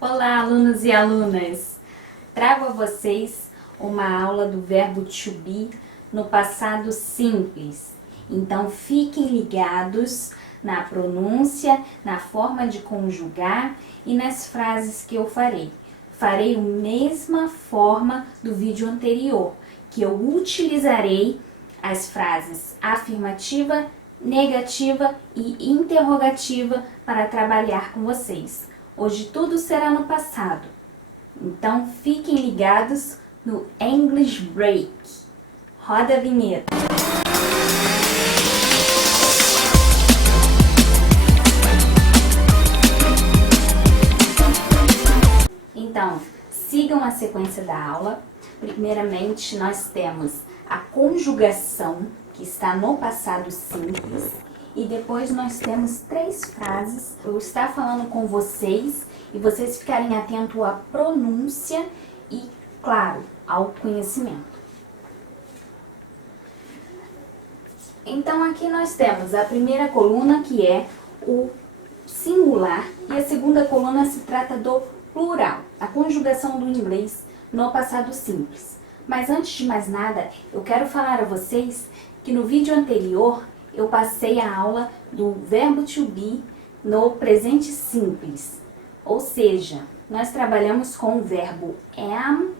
Olá, alunos e alunas! Trago a vocês uma aula do verbo to be no passado simples. Então, fiquem ligados na pronúncia, na forma de conjugar e nas frases que eu farei. Farei a mesma forma do vídeo anterior, que eu utilizarei as frases afirmativa, negativa e interrogativa para trabalhar com vocês. Hoje tudo será no passado, então fiquem ligados no English Break. Roda a vinheta. Então, sigam a sequência da aula. Primeiramente, nós temos a conjugação, que está no passado simples. E depois nós temos 3 frases. Eu estar falando com vocês e vocês ficarem atentos à pronúncia e, claro, ao conhecimento. Então aqui nós temos a primeira coluna, que é o singular, e a segunda coluna se trata do plural, a conjugação do inglês no passado simples. Mas antes de mais nada, eu quero falar a vocês que no vídeo anterior eu passei a aula do verbo to be no presente simples. Ou seja, nós trabalhamos com o verbo am,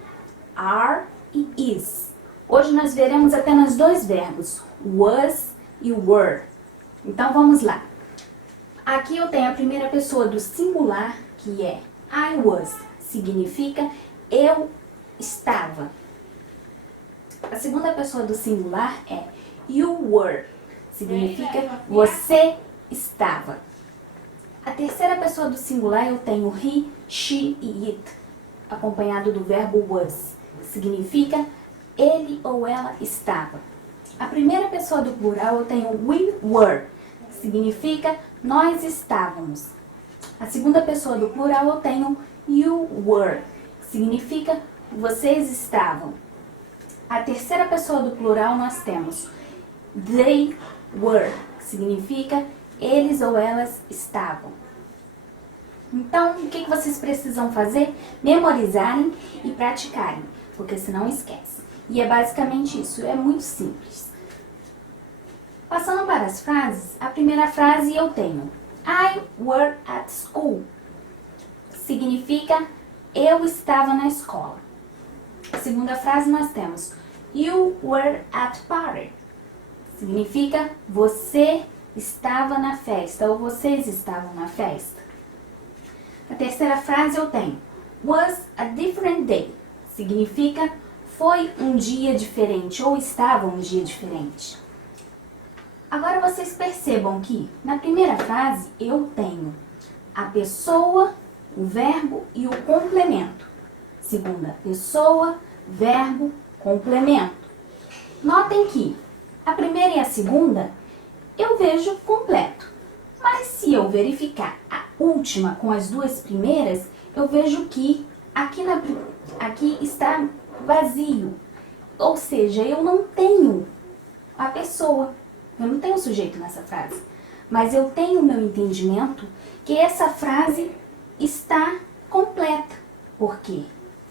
are e is. Hoje nós veremos apenas 2 verbos, was e were. Então vamos lá. Aqui eu tenho a primeira pessoa do singular, que é I was, significa eu estava. A segunda pessoa do singular é you were, significa você estava. A terceira pessoa do singular eu tenho he, she e it, acompanhado do verbo was, significa ele ou ela estava. A primeira pessoa do plural eu tenho we were, significa nós estávamos. A segunda pessoa do plural eu tenho you were, significa vocês estavam. A terceira pessoa do plural nós temos they were, significa eles ou elas estavam. Então, o que vocês precisam fazer? Memorizarem e praticarem, porque senão esquece. E é basicamente isso, é muito simples. Passando para as frases, a primeira frase eu tenho I were at school, significa eu estava na escola. A segunda frase nós temos you were at party, significa você estava na festa ou vocês estavam na festa. A terceira frase eu tenho was a different day, significa foi um dia diferente ou estava um dia diferente. Agora vocês percebam que na primeira frase eu tenho a pessoa, o verbo e o complemento. Segunda pessoa, verbo, complemento. Notem que a primeira e a segunda eu vejo completo. Mas se eu verificar a última com as 2 primeiras, eu vejo que aqui está vazio. Ou seja, eu não tenho a pessoa. Eu não tenho sujeito nessa frase. Mas eu tenho o meu entendimento que essa frase está completa. Porque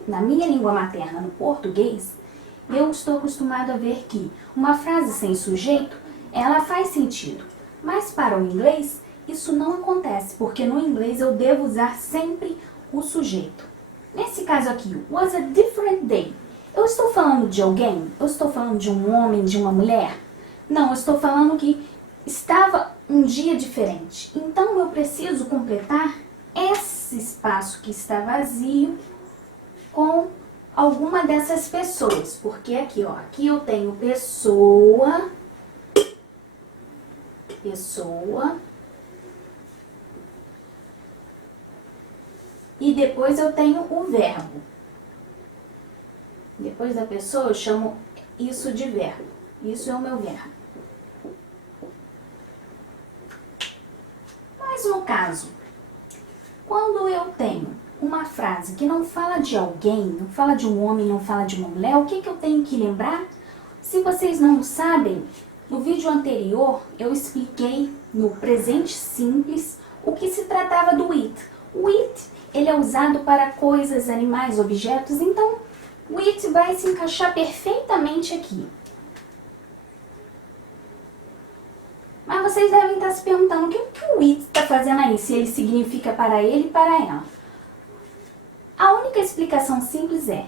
na minha língua materna, no português, eu estou acostumado a ver que uma frase sem sujeito, ela faz sentido. Mas para o inglês, isso não acontece, porque no inglês eu devo usar sempre o sujeito. Nesse caso aqui, was a different day. Eu estou falando de alguém? Eu estou falando de um homem, de uma mulher? Não, eu estou falando que estava um dia diferente. Então eu preciso completar esse espaço que está vazio com alguma dessas pessoas. Porque aqui, ó, aqui eu tenho pessoa, e depois eu tenho o verbo. Depois da pessoa eu chamo isso de verbo. Isso é o meu verbo. Mas no caso, quando eu tenho uma frase que não fala de alguém, não fala de um homem, não fala de uma mulher, o que eu tenho que lembrar? Se vocês não sabem, no vídeo anterior eu expliquei no presente simples o que se tratava do it. O it ele é usado para coisas, animais, objetos, então o it vai se encaixar perfeitamente aqui. Mas vocês devem estar se perguntando o que o it está fazendo aí, se ele significa para ele e para ela. A única explicação simples é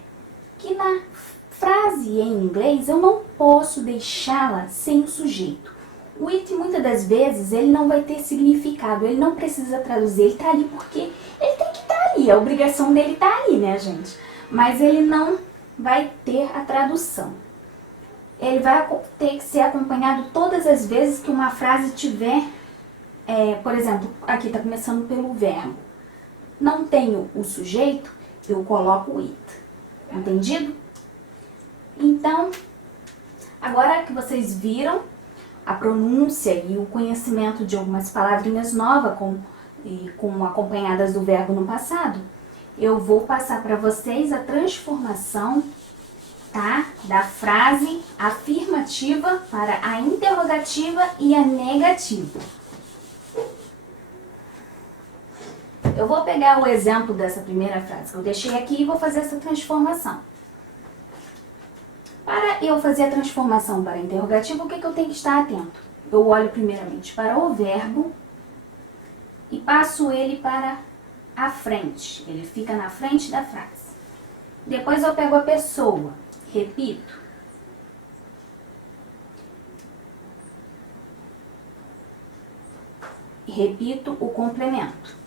que na frase em inglês eu não posso deixá-la sem o sujeito. O it muitas das vezes ele não vai ter significado, ele não precisa traduzir, ele está ali porque ele tem que estar ali, a obrigação dele está ali, né, gente? Mas ele não vai ter a tradução. Ele vai ter que ser acompanhado todas as vezes que uma frase tiver, por exemplo, aqui está começando pelo verbo. Não tenho o sujeito, eu coloco o it. Entendido? Então, agora que vocês viram a pronúncia e o conhecimento de algumas palavrinhas novas com acompanhadas do verbo no passado, eu vou passar para vocês a transformação, tá, da frase afirmativa para a interrogativa e a negativa. Eu vou pegar o exemplo dessa primeira frase que eu deixei aqui e vou fazer essa transformação. Para eu fazer a transformação para a interrogativa, o que eu tenho que estar atento? Eu olho primeiramente para o verbo e passo ele para a frente. Ele fica na frente da frase. Depois eu pego a pessoa, repito. E repito o complemento.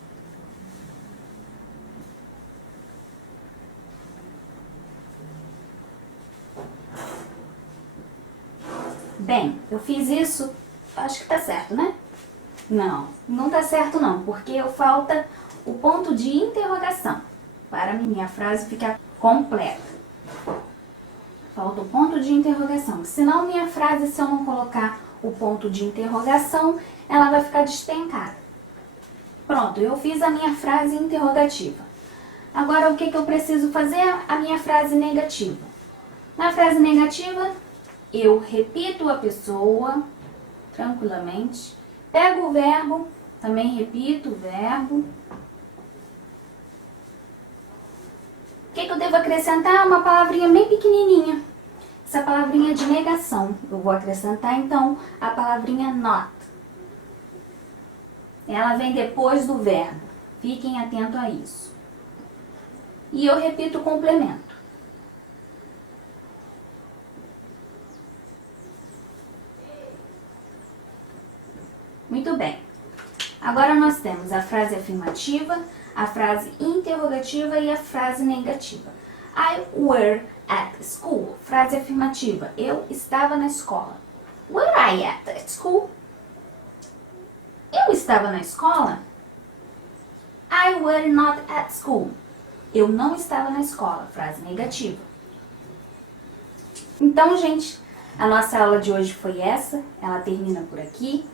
Bem, eu fiz isso, acho que tá certo, né? Não, não tá certo não, porque falta o ponto de interrogação para minha frase ficar completa. Falta o ponto de interrogação, senão minha frase, se eu não colocar o ponto de interrogação, ela vai ficar despencada. Pronto, eu fiz a minha frase interrogativa. Agora, o que eu preciso fazer? A minha frase negativa. Na frase negativa, eu repito a pessoa tranquilamente, pego o verbo, também repito o verbo. O que eu devo acrescentar? Uma palavrinha bem pequenininha. Essa palavrinha de negação. Eu vou acrescentar então a palavrinha not. Ela vem depois do verbo. Fiquem atentos a isso. E eu repito o complemento. Muito bem. Agora nós temos a frase afirmativa, a frase interrogativa e a frase negativa. I were at school. Frase afirmativa. Eu estava na escola. Were I at school? Eu estava na escola? I were not at school. Eu não estava na escola. Frase negativa. Então, gente, a nossa aula de hoje foi essa. Ela termina por aqui.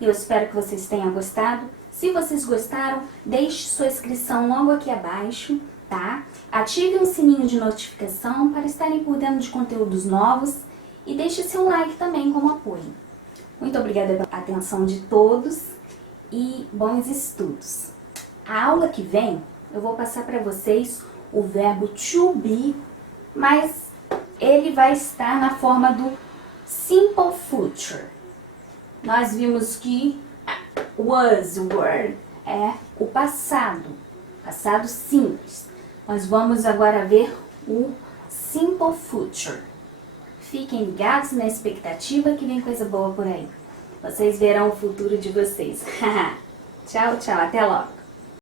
Eu espero que vocês tenham gostado. Se vocês gostaram, deixe sua inscrição logo aqui abaixo, tá? Ative o sininho de notificação para estarem por dentro de conteúdos novos e deixe seu like também como apoio. Muito obrigada pela atenção de todos e bons estudos. A aula que vem, eu vou passar para vocês o verbo to be, mas ele vai estar na forma do simple future. Nós vimos que was, were, é o passado simples. Nós vamos agora ver o simple future. Fiquem ligados na expectativa que vem coisa boa por aí. Vocês verão o futuro de vocês. Tchau, tchau, até logo.